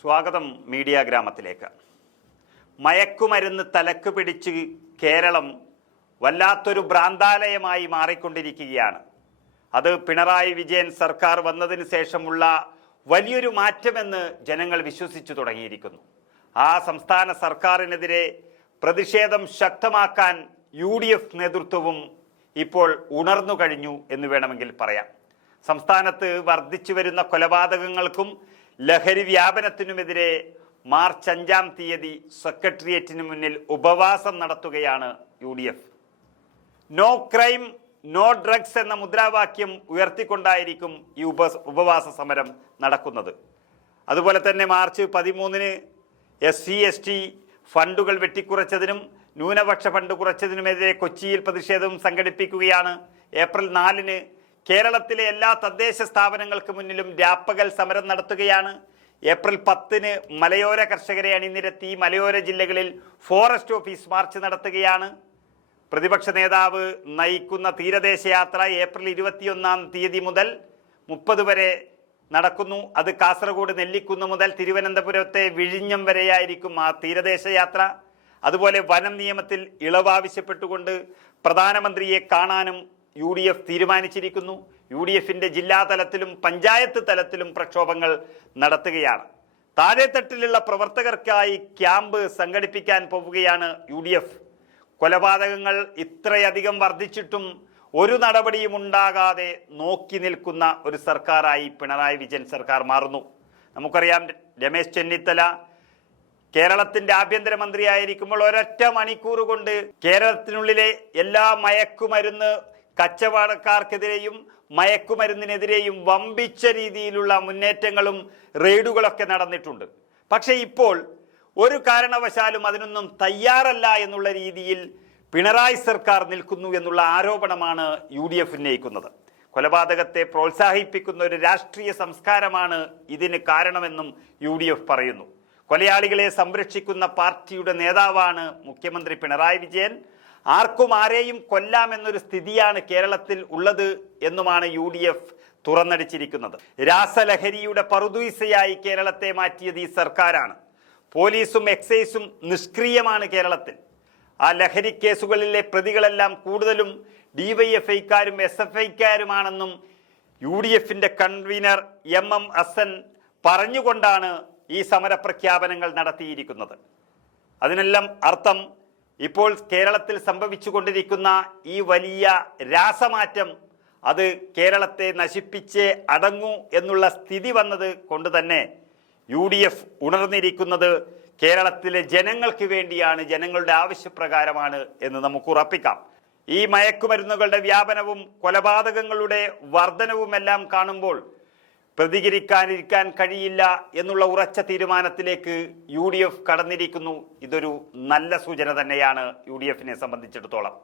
സ്വാഗതം മീഡിയ ഗ്രാമത്തിലേക്ക്. മയക്കുമരുന്ന് തലക്ക് പിടിച്ച് കേരളം വല്ലാത്തൊരു ഭ്രാന്താലയമായി മാറിക്കൊണ്ടിരിക്കുകയാണ്. അത് പിണറായി വിജയൻ സർക്കാർ വന്നതിന് ശേഷമുള്ള വലിയൊരു മാറ്റമെന്ന് ജനങ്ങൾ വിശ്വസിച്ചു തുടങ്ങിയിരിക്കുന്നു. ആ സംസ്ഥാന സർക്കാരിനെതിരെ പ്രതിഷേധം ശക്തമാക്കാൻ UDF നേതൃത്വവും ഇപ്പോൾ ഉണർന്നു കഴിഞ്ഞു എന്ന് വേണമെങ്കിൽ പറയാം. സംസ്ഥാനത്ത് വർദ്ധിച്ചു വരുന്ന കൊലപാതകങ്ങൾക്കും ലഹരി വ്യാപനത്തിനുമെതിരെ മാർച്ച് 5-ാം തീയതി സെക്രട്ടേറിയറ്റിന് മുന്നിൽ ഉപവാസം നടത്തുകയാണ് UDF. No crime no drugs എന്ന മുദ്രാവാക്യം ഉയർത്തിക്കൊണ്ടായിരിക്കും ഈ ഉപവാസ സമരം നടക്കുന്നത്. അതുപോലെ തന്നെ മാർച്ച് 13-ന് SC/ST ഫണ്ടുകൾ വെട്ടിക്കുറച്ചതിനും ന്യൂനപക്ഷ ഫണ്ട് കുറച്ചതിനുമെതിരെ കൊച്ചിയിൽ പ്രതിഷേധവും സംഘടിപ്പിക്കുകയാണ്. ഏപ്രിൽ 4-ന് കേരളത്തിലെ എല്ലാ തദ്ദേശ സ്ഥാപനങ്ങൾക്ക് മുന്നിലും രാപ്പകൽ സമരം നടത്തുകയാണ്. ഏപ്രിൽ 10-ന് മലയോര കർഷകരെ അണിനിരത്തി മലയോര ജില്ലകളിൽ ഫോറസ്റ്റ് ഓഫീസ് മാർച്ച് നടത്തുകയാണ്. പ്രതിപക്ഷ നേതാവ് നയിക്കുന്ന തീരദേശ യാത്ര ഏപ്രിൽ 21-ാം തീയതി മുതൽ 30 വരെ നടക്കുന്നു. അത് കാസർഗോഡ് നെല്ലിക്കുന്ന് മുതൽ തിരുവനന്തപുരത്തെ വിഴിഞ്ഞം വരെയായിരിക്കും ആ തീരദേശ യാത്ര. അതുപോലെ വനം നിയമത്തിൽ ഇളവ് ആവശ്യപ്പെട്ടുകൊണ്ട് പ്രധാനമന്ത്രിയെ കാണാനും UDF തീരുമാനിച്ചിരിക്കുന്നു. UDFന്റെ ജില്ലാ തലത്തിലും പഞ്ചായത്ത് തലത്തിലും പ്രക്ഷോഭങ്ങൾ നടത്തുകയാണ്. താഴെത്തട്ടിലുള്ള പ്രവർത്തകർക്കായി ക്യാമ്പ് സംഘടിപ്പിക്കാൻ പോവുകയാണ് UDF. കൊലപാതകങ്ങൾ ഇത്രയധികം വർദ്ധിച്ചിട്ടും ഒരു നടപടിയും ഉണ്ടാകാതെ നോക്കി നിൽക്കുന്ന ഒരു സർക്കാരായി പിണറായി വിജയൻ സർക്കാർ മാറുന്നു. നമുക്കറിയാം, രമേശ് ചെന്നിത്തല കേരളത്തിന്റെ ആഭ്യന്തരമന്ത്രിയായിരിക്കുമ്പോൾ ഒരൊറ്റ മണിക്കൂർ കൊണ്ട് കേരളത്തിനുള്ളിലെ എല്ലാ മയക്കുമരുന്ന് കച്ചവടക്കാർക്കെതിരെയും മയക്കുമരുന്നിനെതിരെയും വമ്പിച്ച രീതിയിലുള്ള മുന്നേറ്റങ്ങളും റെയ്ഡുകളൊക്കെ നടന്നിട്ടുണ്ട്. പക്ഷേ ഇപ്പോൾ ഒരു കാരണവശാലും അതിനൊന്നും തയ്യാറല്ല എന്നുള്ള രീതിയിൽ പിണറായി സർക്കാർ നിൽക്കുന്നു എന്നുള്ള ആരോപണമാണ് UDF ഉന്നയിക്കുന്നത്. കൊലപാതകത്തെ പ്രോത്സാഹിപ്പിക്കുന്ന ഒരു രാഷ്ട്രീയ സംസ്കാരമാണ് ഇതിന് കാരണമെന്നും UDF പറയുന്നു. കൊലയാളികളെ സംരക്ഷിക്കുന്ന പാർട്ടിയുടെ നേതാവാണ് മുഖ്യമന്ത്രി പിണറായി വിജയൻ. ആർക്കും ആരെയും കൊല്ലാമെന്നൊരു സ്ഥിതിയാണ് കേരളത്തിൽ ഉള്ളത് എന്നുമാണ് UDF തുറന്നടിച്ചിരിക്കുന്നത്. രാസലഹരിയുടെ പറുദീസയായി കേരളത്തെ മാറ്റിയത് ഈ സർക്കാരാണ്. പോലീസും എക്സൈസും നിഷ്ക്രിയമാണ് കേരളത്തിൽ. ആ ലഹരി കേസുകളിലെ പ്രതികളെല്ലാം കൂടുതലും DYFIക്കാരും SFIക്കാരുമാണെന്നും UDFന്റെ കൺവീനർ MM ഹസൻ പറഞ്ഞുകൊണ്ടാണ് ഈ സമരപ്രഖ്യാപനങ്ങൾ നടത്തിയിരിക്കുന്നത്. അതിനെല്ലാം അർത്ഥം ഇപ്പോൾ കേരളത്തിൽ സംഭവിച്ചു കൊണ്ടിരിക്കുന്ന ഈ വലിയ രാസമാറ്റം അത് കേരളത്തെ നശിപ്പിച്ചേ അടങ്ങൂ എന്നുള്ള സ്ഥിതി വന്നത് കൊണ്ട് തന്നെ UDF ഉണർന്നിരിക്കുന്നത് കേരളത്തിലെ ജനങ്ങൾക്ക് വേണ്ടിയാണ്, ജനങ്ങളുടെ ആവശ്യപ്രകാരമാണ് എന്ന് നമുക്ക് ഉറപ്പിക്കാം. ഈ മയക്കുമരുന്നുകളുടെ വ്യാപനവും കൊലപാതകങ്ങളുടെ വർധനവുമെല്ലാം കാണുമ്പോൾ പ്രതികരിക്കാനിരിക്കാൻ കഴിയില്ല എന്നുള്ള ഉറച്ച തീരുമാനത്തിലേക്ക് UDF കടന്നിരിക്കുന്നു. ഇതൊരു നല്ല സൂചന തന്നെയാണ് UDFനെ സംബന്ധിച്ചിടത്തോളം.